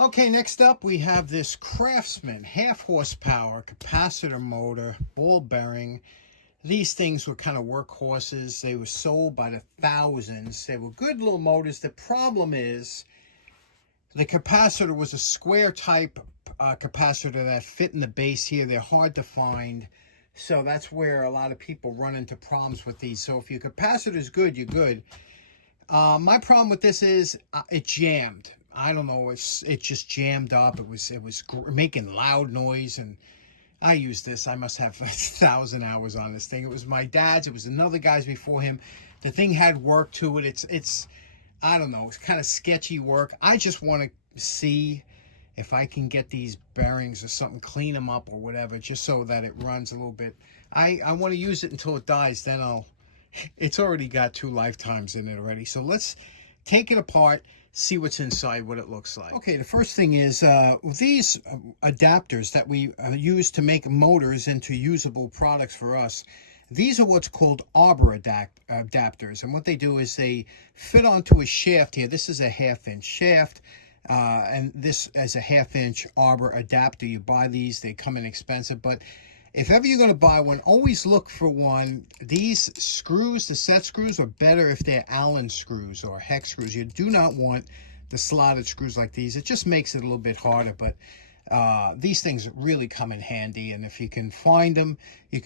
Okay, next up we have this Craftsman half horsepower capacitor motor ball bearing. These things were kind of workhorses. They were sold by the thousands. They were good little motors. The problem is the capacitor was a square type capacitor that fit in the base here. They're hard to find. So that's where a lot of people run into problems with these. So if your capacitor is good, you're good. My problem with this is it jammed. I don't know, it just jammed up. It was making loud noise, and I used this. I must have 1,000 hours on this thing. It was my dad's. It was another guy's before him. The thing had work to it. It's I don't know. It's kind of sketchy work. I just want to see if I can get these bearings or something, clean them up or whatever, just so that it runs a little bit. I want to use it until it dies. Then it's already got 2 lifetimes in it already. So let's take it apart, see what's inside, what it looks like. Okay, the first thing is these adapters that we use to make motors into usable products for us. These are what's called arbor adapters, and what they do is they fit onto a shaft here. This is a 1/2-inch shaft, and this is a 1/2-inch arbor adapter. You buy these, they come inexpensive, but if ever you're going to buy one, always look for one. These screws, the set screws, are better if they're Allen screws or hex screws. You do not want the slotted screws like these. It just makes it a little bit harder, but these things really come in handy, and if you can find them, you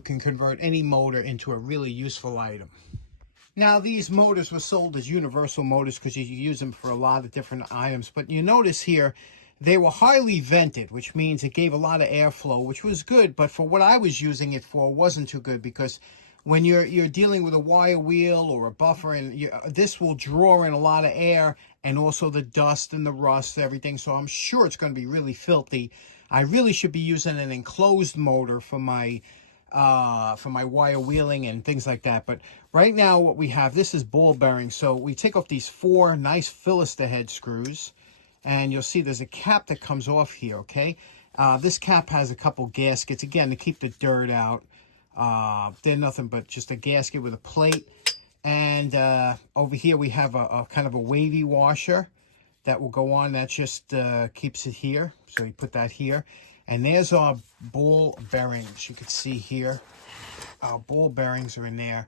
can convert any motor into a really useful item. Now, these motors were sold as universal motors because you use them for a lot of different items, but you notice here they were highly vented, which means it gave a lot of airflow, which was good, but for what I was using it for, wasn't too good, because when you're dealing with a wire wheel or a buffer, and this will draw in a lot of air, and also the dust and the rust, everything, so I'm sure it's going to be really filthy. I really should be using an enclosed motor for my wire wheeling and things like that. But right now what we have, this is ball bearings. So we take off these 4 nice Philister head screws, and you'll see there's a cap that comes off here, okay? This cap has a couple gaskets, again, to keep the dirt out. They're nothing but just a gasket with a plate. And over here we have a kind of a wavy washer that will go on. That just keeps it here. So you put that here. And there's our ball bearings. You can see here, our ball bearings are in there.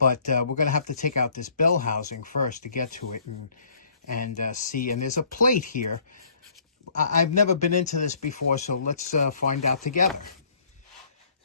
But we're going to have to take out this bell housing first to get to it and see. And there's a plate here. I've never been into this before, so let's find out together.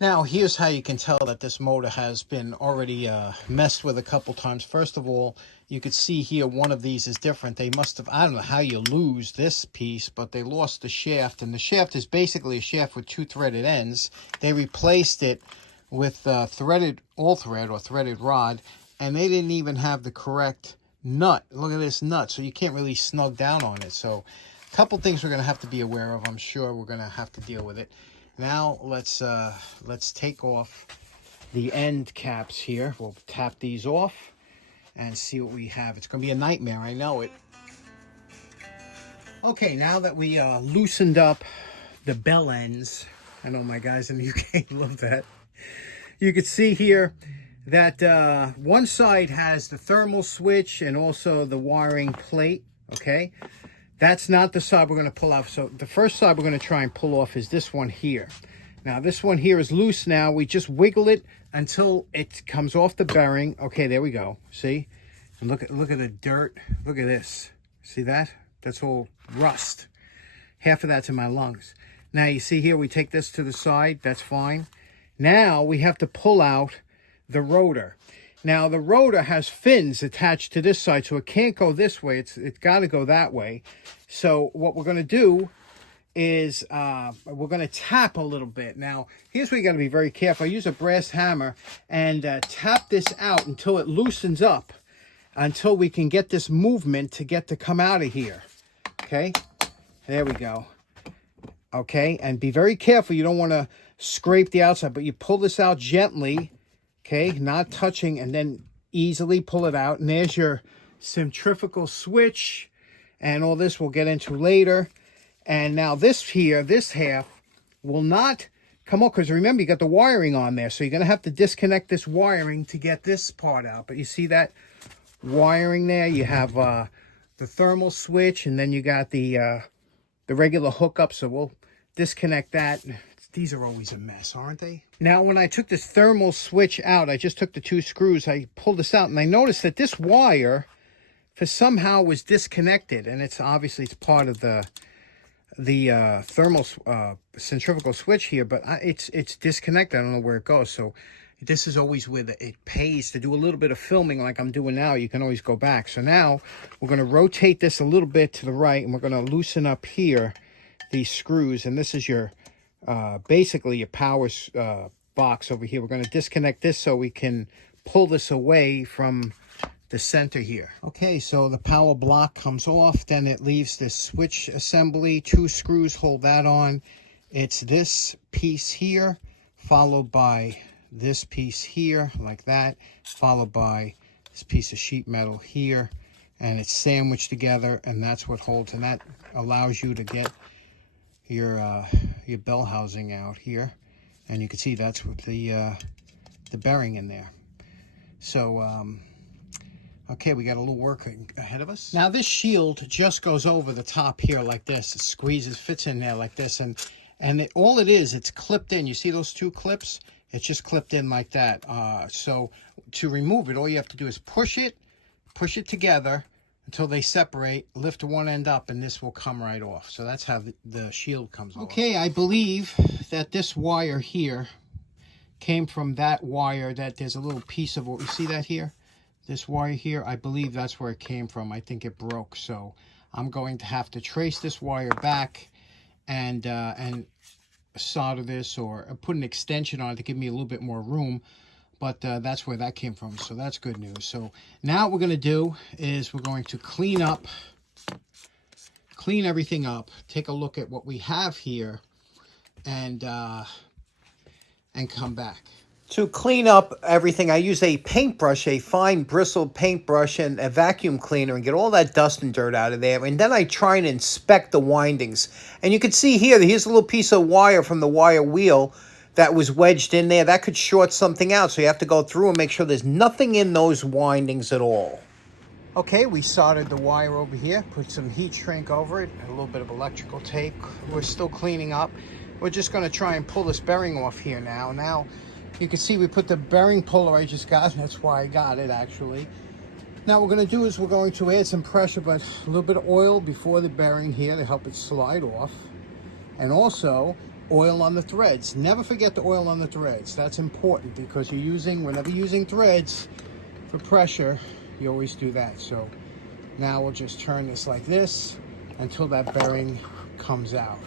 Now, here's how you can tell that this motor has been already messed with a couple times. First of all, you could see here one of these is different. They must have, I don't know how you lose this piece, but they lost the shaft. And the shaft is basically a shaft with 2 threaded ends. They replaced it with threaded all-thread or threaded rod, and they didn't even have the correct nut. Look at this nut, so you can't really snug down on it. So a couple things we're going to have to be aware of. I'm sure we're going to have to deal with it. Now let's take off the end caps here. We'll tap these off and see what we have. It's going to be a nightmare, I know it. Okay, now that we loosened up the bell ends, I know my guys in the UK love that. You can see here that one side has the thermal switch and also the wiring plate, okay? That's not the side we're going to pull off. So the first side we're going to try and pull off is this one here. Now this one here is loose now. We just wiggle it until it comes off the bearing. Okay, there we go. See? And look at the dirt. Look at this. See that? That's all rust. Half of that's in my lungs. Now you see here we take this to the side. That's fine. Now we have to pull out the rotor. Now, the rotor has fins attached to this side, so it can't go this way. It's got to go that way. So what we're going to do is we're going to tap a little bit. Now, here's where you got to be very careful. I use a brass hammer and tap this out until it loosens up, until we can get this movement to come out of here. Okay? There we go. Okay? And be very careful. You don't want to scrape the outside, but you pull this out gently. Okay, not touching, and then easily pull it out. And there's your centrifugal switch, and all this we'll get into later. And now this here, this half, will not come off, because remember, you got the wiring on there. So you're going to have to disconnect this wiring to get this part out. But you see that wiring there? You have the thermal switch, and then you got the the regular hookup, so we'll disconnect that. These are always a mess, aren't they? Now, when I took this thermal switch out, I just took the 2 screws, I pulled this out, and I noticed that this wire, for somehow, was disconnected, and it's obviously it's part of the thermal centrifugal switch here, but it's disconnected. I don't know where it goes. So this is always where it pays to do a little bit of filming like I'm doing now. You can always go back. So now we're going to rotate this a little bit to the right, and we're going to loosen up here these screws, and this is your basically your power box over here. We're going to disconnect this so we can pull this away from the center here. Okay, so the power block comes off, then it leaves this switch assembly. 2 screws hold that on. It's this piece here, followed by this piece here, like that, followed by this piece of sheet metal here, and it's sandwiched together, and that's what holds, and that allows you to get your bell housing out here, and you can see that's with the bearing in there. So okay, we got a little work ahead of us. Now this shield just goes over the top here like this. It squeezes, fits in there like this, and all it is, it's clipped in. You see those 2 clips? It's just clipped in like that. So to remove it, all you have to do is push it together until they separate, lift one end up, and this will come right off. So that's how the shield comes off. Okay, I believe that this wire here came from that wire, that there's a little piece of, you see that here? This wire here, I believe that's where it came from. I think it broke, so I'm going to have to trace this wire back and solder this, or put an extension on it to give me a little bit more room. But that's where that came from, so that's good news. So now what we're going to do is we're going to clean everything up, take a look at what we have here, and come back. To clean up everything, I use a paintbrush, a fine bristled paintbrush, and a vacuum cleaner, and get all that dust and dirt out of there. And then I try and inspect the windings. And you can see here, here's a little piece of wire from the wire wheel that was wedged in there. That could short something out, so you have to go through and make sure there's nothing in those windings at all. Okay, we soldered the wire over here, put some heat shrink over it, and a little bit of electrical tape. We're still cleaning up. We're just going to try and pull this bearing off here now. Now, you can see we put the bearing puller I just got. That's why I got it, actually. Now what we're going to do is we're going to add some pressure, but a little bit of oil before the bearing here to help it slide off. And also oil on the threads. Never forget the oil on the threads. That's important, because whenever you're using threads for pressure, you always do that. So now we'll just turn this like this until that bearing comes out.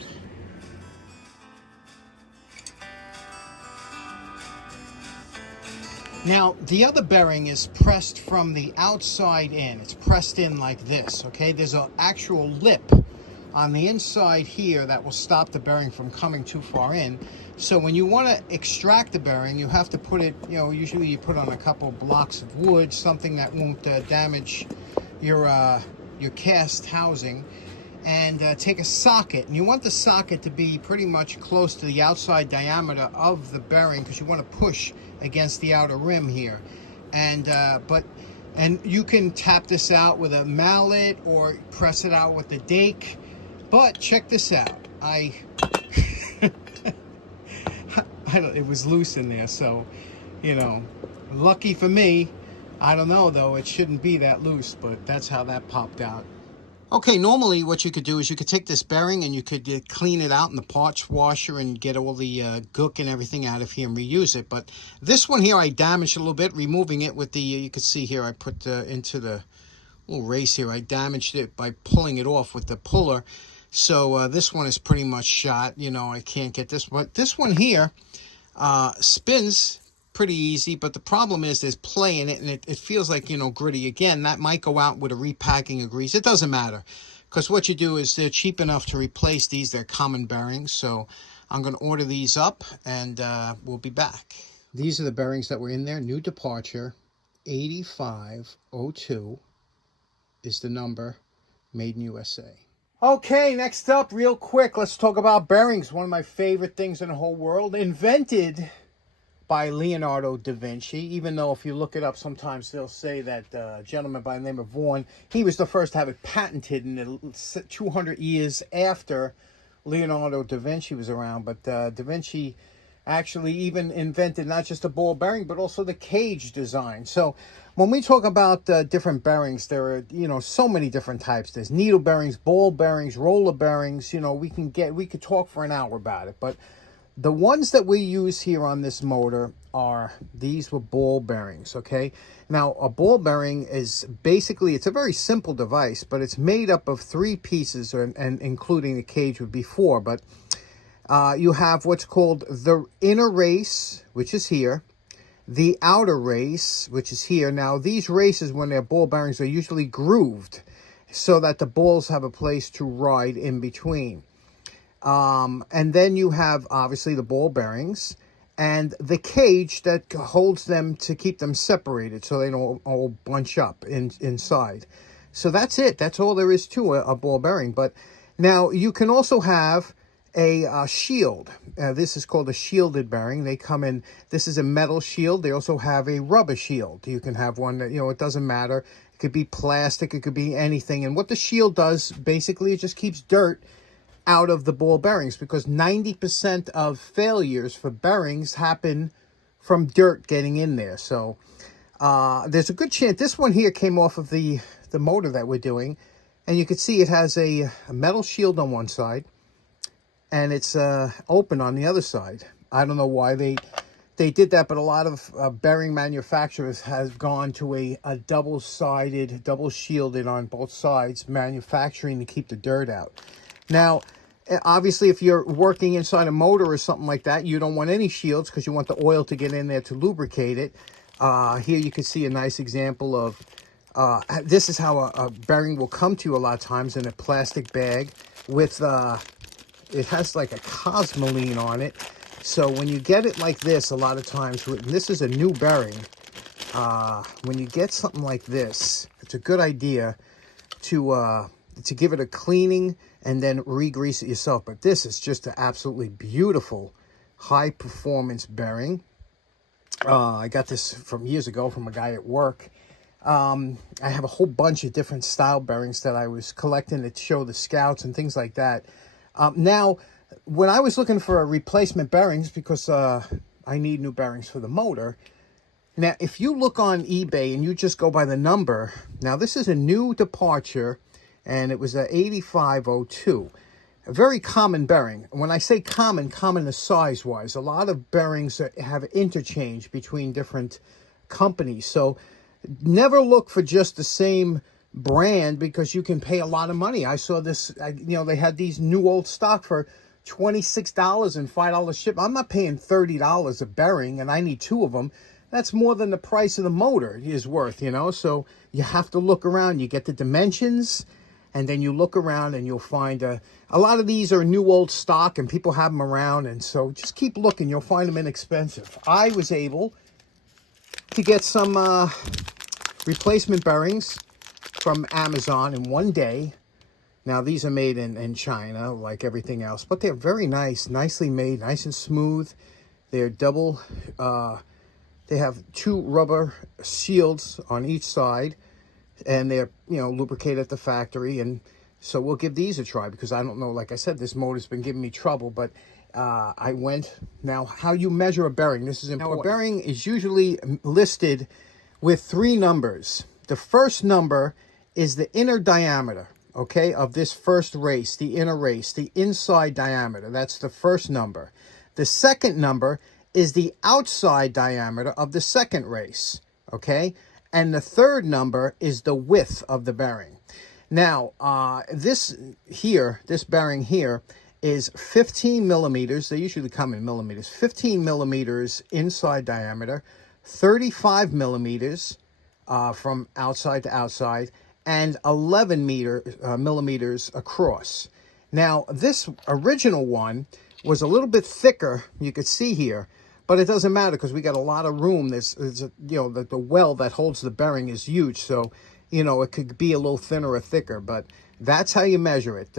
Now, the other bearing is pressed from the outside in. It's pressed in like this, okay? There's an actual lip on the inside here that will stop the bearing from coming too far in. So when you want to extract the bearing, you have to put it, usually you put on a couple blocks of wood, something that won't damage your cast housing, and take a socket. And you want the socket to be pretty much close to the outside diameter of the bearing, because you want to push against the outer rim here. And you can tap this out with a mallet or press it out with the dake. But check this out. It was loose in there, so lucky for me. I don't know though, it shouldn't be that loose, but that's how that popped out. Okay, normally what you could do is you could take this bearing and you could clean it out in the parts washer and get all the gook and everything out of here and reuse it. But this one here I damaged a little bit, removing it with the, you can see here I put into the little race here, I damaged it by pulling it off with the puller. So this one is pretty much shot. I can't get this. But this one here spins pretty easy, but the problem is there's play in it, and it feels like, gritty. Again, that might go out with a repacking of grease. It doesn't matter, because what you do is they're cheap enough to replace these. They're common bearings, so I'm going to order these up, and we'll be back. These are the bearings that were in there. New departure 8502 is the number, made in USA. Okay, next up, real quick, let's talk about bearings. One of my favorite things in the whole world, invented by Leonardo da Vinci, even though if you look it up, sometimes they'll say that a gentleman by the name of Vaughan, he was the first to have it patented in the 200 years after Leonardo da Vinci was around. But da Vinci actually even invented not just a ball bearing, but also the cage design. So when we talk about different bearings, there are, so many different types. There's needle bearings, ball bearings, roller bearings. We could talk for an hour about it. But the ones that we use here on this motor these were ball bearings, okay? Now, a ball bearing is basically, it's a very simple device, but it's made up of 3 pieces, and including the cage would be 4. But you have what's called the inner race, which is here, the outer race, which is here. Now, these races, when they're ball bearings, are usually grooved so that the balls have a place to ride in between. And then you have, obviously, the ball bearings and the cage that holds them to keep them separated so they don't all bunch up inside. So that's it. That's all there is to a ball bearing. But now you can also have a shield. This is called a shielded bearing. They come in, this is a metal shield. They also have a rubber shield. You can have one that, it doesn't matter. It could be plastic. It could be anything. And what the shield does, basically, it just keeps dirt out of the ball bearings, because 90% of failures for bearings happen from dirt getting in there. So there's a good chance. This one here came off of the motor that we're doing, and you can see it has a metal shield on one side, and it's open on the other side. I don't know why they did that, but a lot of bearing manufacturers have gone to a double-sided, double-shielded on both sides manufacturing to keep the dirt out. Now, obviously, if you're working inside a motor or something like that, you don't want any shields because you want the oil to get in there to lubricate it. Here you can see a nice example of, this is how a bearing will come to you a lot of times, in a plastic bag with, it has like a cosmoline on it. So when you get it like this, a lot of times, this is a new bearing, when you get something like this, it's a good idea to give it a cleaning and then re-grease it yourself. But this is just an absolutely beautiful high-performance bearing. I got this from years ago from a guy at work. I have a whole bunch of different style bearings that I was collecting to show the scouts and things like that. Now, when I was looking for a replacement bearings, because I need new bearings for the motor, now, if you look on eBay and you just go by the number, now this is a new departure, and it was a 8502. A very common bearing. When I say common is size-wise. A lot of bearings have interchange between different companies. So never look for just the same brand, because you can pay a lot of money. I saw this, they had these new old stock for $26 and $5 ship. I'm not paying $30 a bearing, and I need 2 of them. That's more than the price of the motor is worth, So you have to look around. You get the dimensions, and then you look around and you'll find a lot of these are new old stock and people have them around. And so just keep looking. You'll find them inexpensive. I was able to get some replacement bearings from Amazon in one day. Now, these are made in China, like everything else, but they're very nice, nicely made, nice and smooth. They're double, they have 2 rubber shields on each side, and they're, lubricated at the factory. And so we'll give these a try, because I don't know, like I said, this motor's been giving me trouble, but I went. Now, how you measure a bearing, this is important. Now, a bearing is usually listed with 3 numbers. The first number is the inner diameter, okay, of this first race, the inner race, the inside diameter. That's the first number. The second number is the outside diameter of the second race, okay? And the third number is the width of the bearing. Now, this bearing here is 15 millimeters. They usually come in millimeters. 15 millimeters inside diameter, 35 millimeters from outside to outside, and 11 millimeters across. Now, this original one was a little bit thicker, you could see here, but it doesn't matter because we got a lot of room. The well that holds the bearing is huge, so, it could be a little thinner or thicker, but that's how you measure it.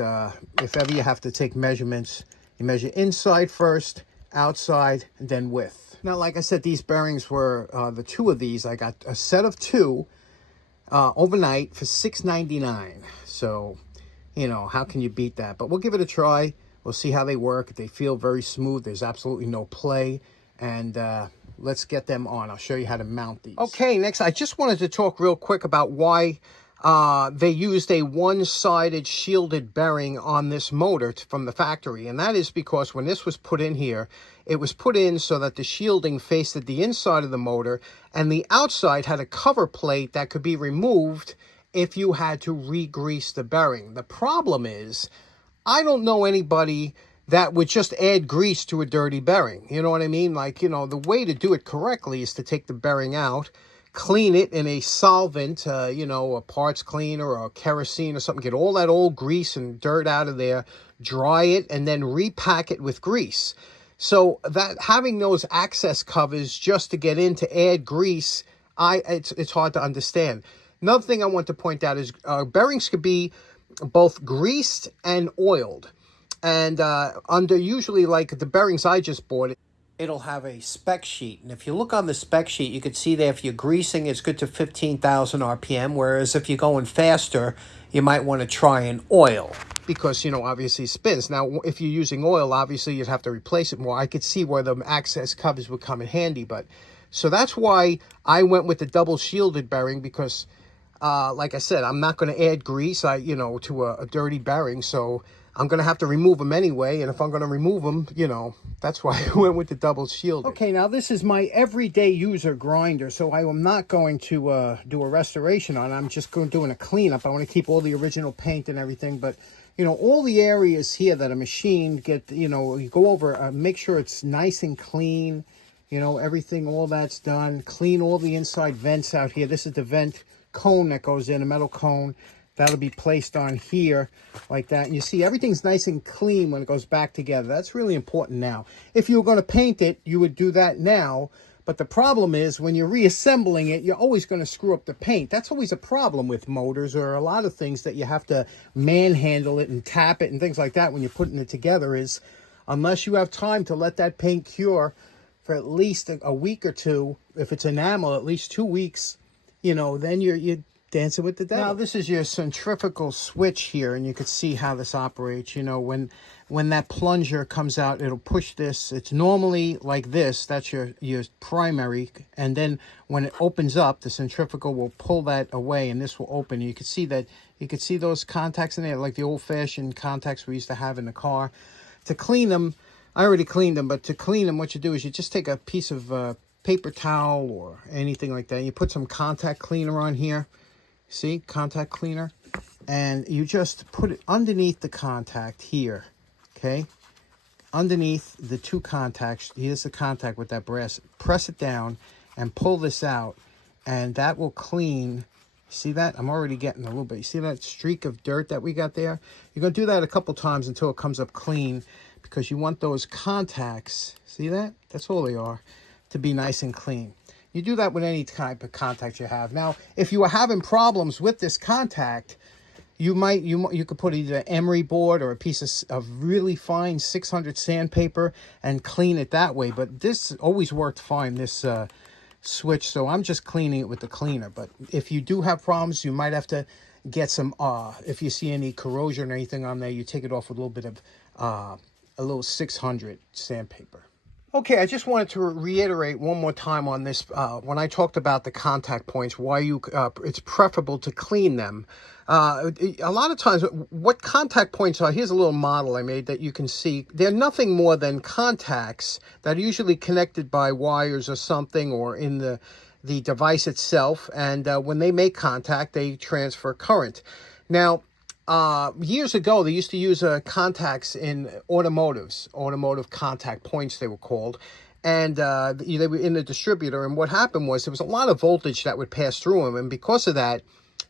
If ever you have to take measurements, you measure inside first, outside, and then width. Now, like I said, these bearings were, the two of these, I got a set of two overnight for $6.99. So, you know, how can you beat that? But we'll give it a try. We'll see how they work. They feel very smooth. There's absolutely no play. And let's get them on. I'll show you how to mount these. Okay, next, I just wanted to talk real quick about why they used a one-sided shielded bearing on this motor from the factory. And that is because when this was put in here, it was put in so that the shielding faced the inside of the motor, and the outside had a cover plate that could be removed if you had to re-grease the bearing. The problem is, I don't know anybody that would just add grease to a dirty bearing. You know what I mean? Like, you know, the way to do it correctly is to take the bearing out, clean it in a solvent, you know, a parts cleaner or a kerosene or something. Get all that old grease and dirt out of there, dry it, and then repack it with grease. So that having those access covers just to get in to add grease, it's hard to understand. Another thing I want to point out is bearings could be both greased and oiled. And under usually like the bearings I just bought, it'll have a spec sheet. And if you look on the spec sheet, you can see that if you're greasing, it's good to 15,000 RPM. Whereas if you're going faster, you might want to try an oil. Because, you know, obviously it spins. Now, if you're using oil, obviously you'd have to replace it more. I could see where the access covers would come in handy. But so that's why I went with the double shielded bearing, because like I said, I'm not going to add grease, you know, to a dirty bearing. So I'm going to have to remove them anyway. And if I'm going to remove them, you know, that's why I went with the double shielded. Okay, now this is my everyday user grinder. So I am not going to do a restoration on it. I'm just doing a cleanup. I want to keep all the original paint and everything. But, you know, all the areas here that are machined get, you know, you go over, make sure it's nice and clean. You know, everything, all that's done. Clean all the inside vents out here. This is the vent cone that goes in, a metal cone. That'll be placed on here like that. And you see everything's nice and clean when it goes back together. That's really important now. If you were going to paint it, you would do that now. But the problem is when you're reassembling it, you're always going to screw up the paint. That's always a problem with motors or a lot of things that you have to manhandle it and tap it and things like that when you're putting it together is unless you have time to let that paint cure for at least a week or two, if it's enamel, at least 2 weeks, you know, then you're dancing with the devil. Now, this is your centrifugal switch here, and you can see how this operates. You know, when that plunger comes out, it'll push this. It's normally like this. That's your primary. And then when it opens up, the centrifugal will pull that away, and this will open. You can see that. You can see those contacts in there, like the old-fashioned contacts we used to have in the car. To clean them, I already cleaned them, but to clean them, what you do is you just take a piece of paper towel or anything like that. You put some contact cleaner on here. See, contact cleaner, and you just put it underneath the contact here, okay? Underneath the two contacts, here's the contact with that brass. Press it down and pull this out, and that will clean. See that? I'm already getting a little bit. You see that streak of dirt that we got there? You're going to do that a couple times until it comes up clean, because you want those contacts, see that? That's all they are, to be nice and clean. You do that with any type of contact you have. Now, if you are having problems with this contact, you could put either emery board or a piece of really fine 600 sandpaper and clean it that way. But this always worked fine, this switch. So I'm just cleaning it with the cleaner. But if you do have problems, you might have to get some, if you see any corrosion or anything on there, you take it off with a little bit of a little 600 sandpaper. Okay, I just wanted to reiterate one more time on this. When I talked about the contact points, why it's preferable to clean them. A lot of times, what contact points are, here's a little model I made that you can see. They're nothing more than contacts that are usually connected by wires or something, or in the device itself. And when they make contact, they transfer current. Now, years ago, they used to use contacts in automotive contact points, they were called. And they were in the distributor. And what happened was there was a lot of voltage that would pass through them. And because of that,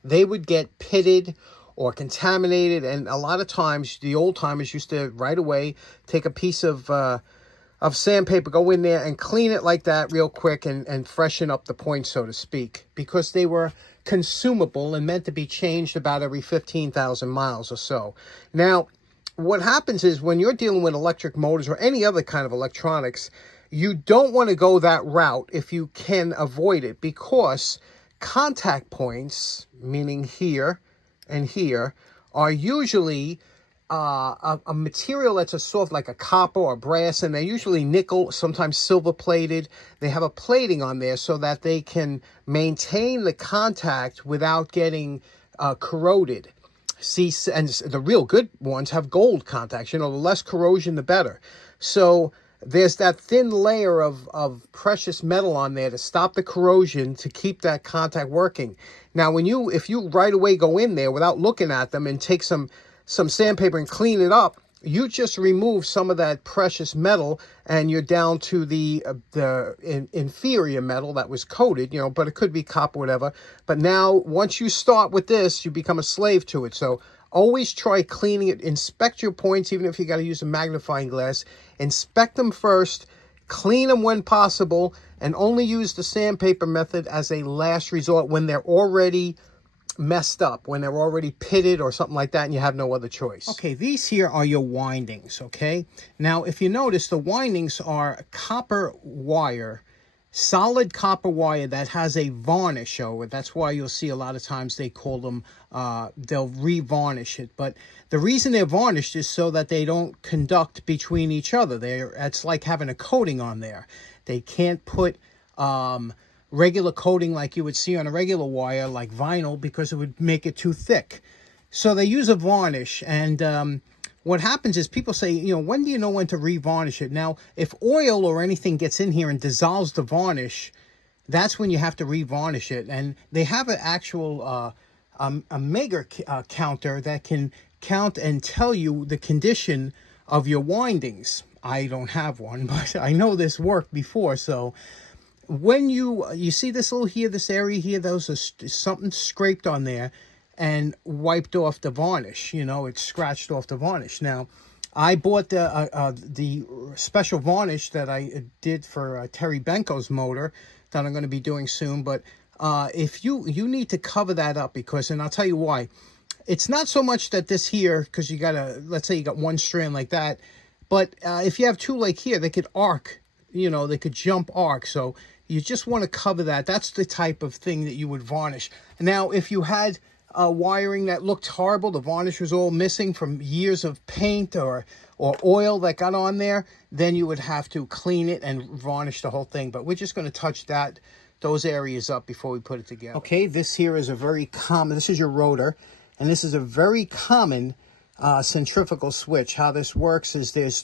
they would get pitted or contaminated. And a lot of times, the old timers used to right away take a piece of sandpaper, go in there and clean it like that real quick and freshen up the point, so to speak, because they were consumable and meant to be changed about every 15,000 miles or so. Now, what happens is when you're dealing with electric motors or any other kind of electronics, you don't want to go that route if you can avoid it, because contact points, meaning here and here, are usually a material that's a soft, like a copper or brass, and they're usually nickel, sometimes silver plated. They have a plating on there so that they can maintain the contact without getting corroded. See, and the real good ones have gold contacts. You know, the less corrosion, the better. So there's that thin layer of precious metal on there to stop the corrosion, to keep that contact working. Now, if you right away go in there without looking at them and take some sandpaper and clean it up, you just remove some of that precious metal, and you're down to the inferior metal that was coated, you know, but it could be copper, whatever. But now, once you start with this, you become a slave to it. So always try cleaning it. Inspect your points, even if you got to use a magnifying glass. Inspect them first, clean them when possible, and only use the sandpaper method as a last resort when they're already messed up, when they're already pitted or something like that, and you have no other choice. Okay, these here are your windings, okay? Now, if you notice, the windings are copper wire, solid copper wire that has a varnish over it. That's why you'll see a lot of times they call them, they'll re-varnish it. But the reason they're varnished is so that they don't conduct between each other. It's like having a coating on there. They can't put regular coating like you would see on a regular wire, like vinyl, because it would make it too thick. So they use a varnish, and what happens is people say, you know, when do you know when to re-varnish it? Now, if oil or anything gets in here and dissolves the varnish, that's when you have to re-varnish it. And they have an actual a mega counter that can count and tell you the condition of your windings. I don't have one, but I know this worked before. So when you see this this area here, those are something scraped on there and wiped off the varnish. You know, it scratched off the varnish. Now, I bought the special varnish that I did for Terry Benko's motor that I'm going to be doing soon. But if you need to cover that up, because, and I'll tell you why. It's not so much that this here, because you got let's say you got one strand like that, but if you have two like here, they could arc, you know, they could jump arc. So you just want to cover that. That's the type of thing that you would varnish. Now, if you had wiring that looked horrible, the varnish was all missing from years of paint or oil that got on there, then you would have to clean it and varnish the whole thing. But we're just going to touch those areas up before we put it together. Okay, this here is a very common, this is your rotor, and this is a very common centrifugal switch. How this works is there's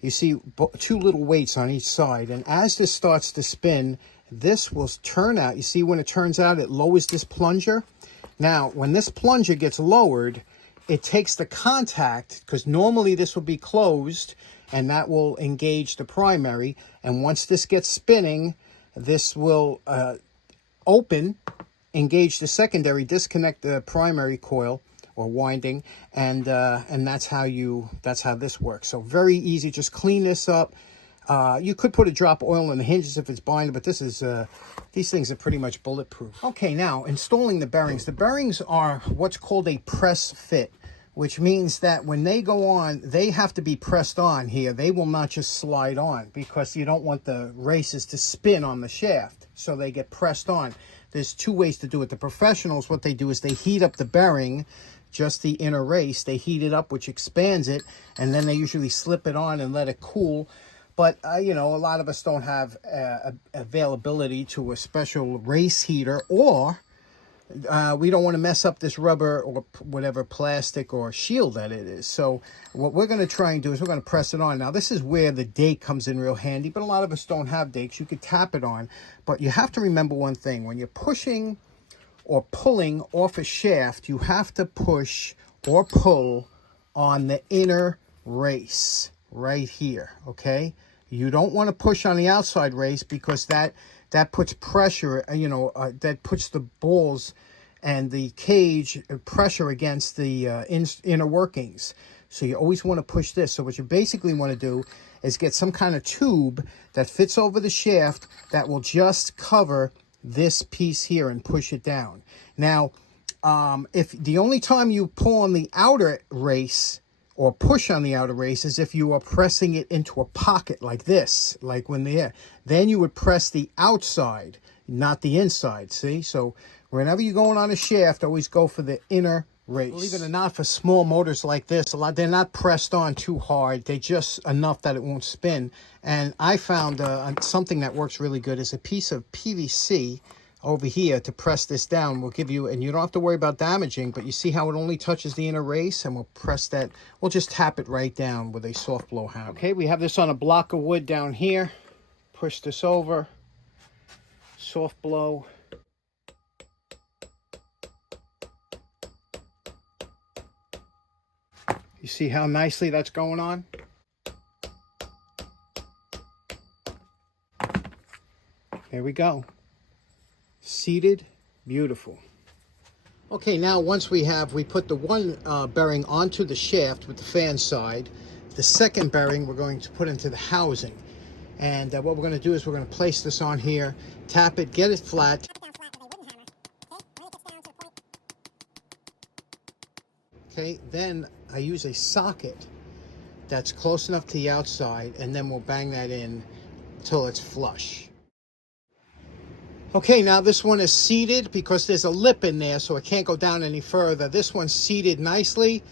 you see two little weights on each side, and as this starts to spin, this will turn out. You see when it turns out, it lowers this plunger. Now, when this plunger gets lowered, it takes the contact, because normally this will be closed, and that will engage the primary. And once this gets spinning, this will open, engage the secondary, disconnect the primary coil or winding, and that's how this works. So very easy. Just clean this up. You could put a drop of oil in the hinges if it's binding, but this is these things are pretty much bulletproof. Okay, now installing the bearings. The bearings are what's called a press fit, which means that when they go on, they have to be pressed on here. They will not just slide on, because you don't want the races to spin on the shaft, so they get pressed on. There's two ways to do it. The professionals, what they do is they heat up the bearing, just the inner race. They heat it up, which expands it, and then they usually slip it on and let it cool. But, you know, a lot of us don't have availability to a special race heater, or we don't want to mess up this rubber or whatever plastic or shield that it is. So what we're going to try and do is we're going to press it on. Now, this is where the dake comes in real handy, but a lot of us don't have dakes. You could tap it on, but you have to remember one thing. When you're pushing or pulling off a shaft, you have to push or pull on the inner race right here, okay? You don't want to push on the outside race, because that puts pressure, you know, that puts the balls and the cage pressure against the inner workings. So you always want to push this. So what you basically want to do is get some kind of tube that fits over the shaft that will just cover this piece here and push it down. Now, if the only time you pull on the outer race or push on the outer race is if you are pressing it into a pocket like this, like when the air. Then you would press the outside, not the inside, see? So whenever you're going on a shaft, always go for the inner race. Believe it or not, for small motors like this, they're not pressed on too hard. They're just enough that it won't spin. And I found something that works really good is a piece of PVC over here to press this down. Will give you, and you don't have to worry about damaging, but you see how it only touches the inner race, and we'll press that. We'll just tap it right down with a soft blow hammer. Okay, we have this on a block of wood down here. Push this over, soft blow. You see how nicely that's going on? There we go. Seated, beautiful. Okay, now once we put the one bearing onto the shaft with the fan side, the second bearing we're going to put into the housing. And what we're going to do is we're going to place this on here, tap it, get it flat. Okay, then I use a socket that's close enough to the outside, and then we'll bang that in until it's flush. Okay, now this one is seated because there's a lip in there, so it can't go down any further. This one's seated nicely.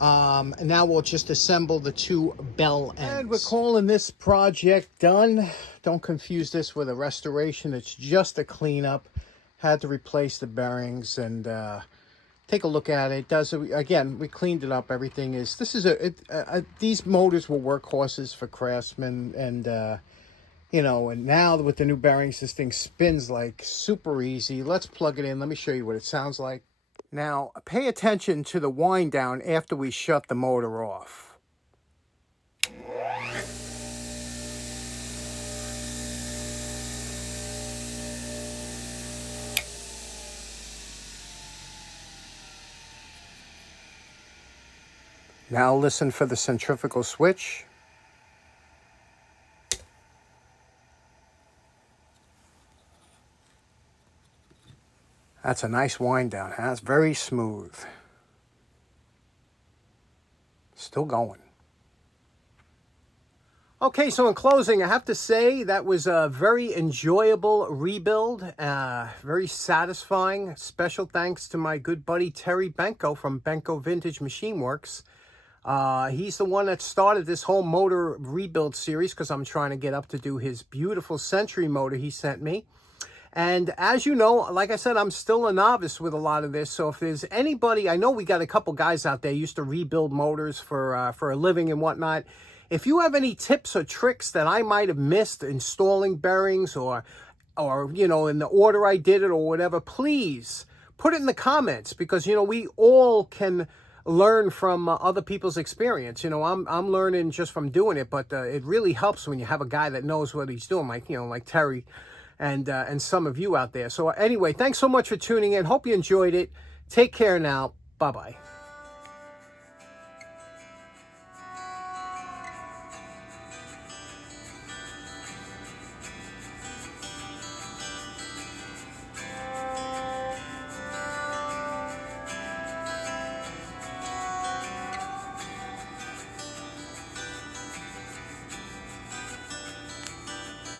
And now we'll just assemble the two bell ends. And we're calling this project done. Don't confuse this with a restoration. It's just a cleanup. Had to replace the bearings and take a look at it. It does, again, we cleaned it up. Everything is, these motors were workhorses for Craftsman, and you know, and now with the new bearings, this thing spins like super easy. Let's plug it in. Let me show you what it sounds like. Now, pay attention to the wind down after we shut the motor off. Now listen for the centrifugal switch. That's a nice wind down, huh? It's very smooth. Still going. Okay, so in closing, I have to say that was a very enjoyable rebuild, very satisfying. Special thanks to my good buddy Terry Benko from Benko Vintage Machine Works. He's the one that started this whole motor rebuild series because I'm trying to get up to do his beautiful Century motor he sent me. And as you know, like I said, I'm still a novice with a lot of this. So if there's anybody, I know we got a couple guys out there used to rebuild motors for a living and whatnot. If you have any tips or tricks that I might have missed installing bearings or you know, in the order I did it or whatever, please put it in the comments, because, you know, we all can learn from other people's experience. You know, I'm learning just from doing it, but it really helps when you have a guy that knows what he's doing, like, you know, like Terry and some of you out there. So anyway, thanks so much for tuning in. Hope you enjoyed it. Take care now. Bye-bye.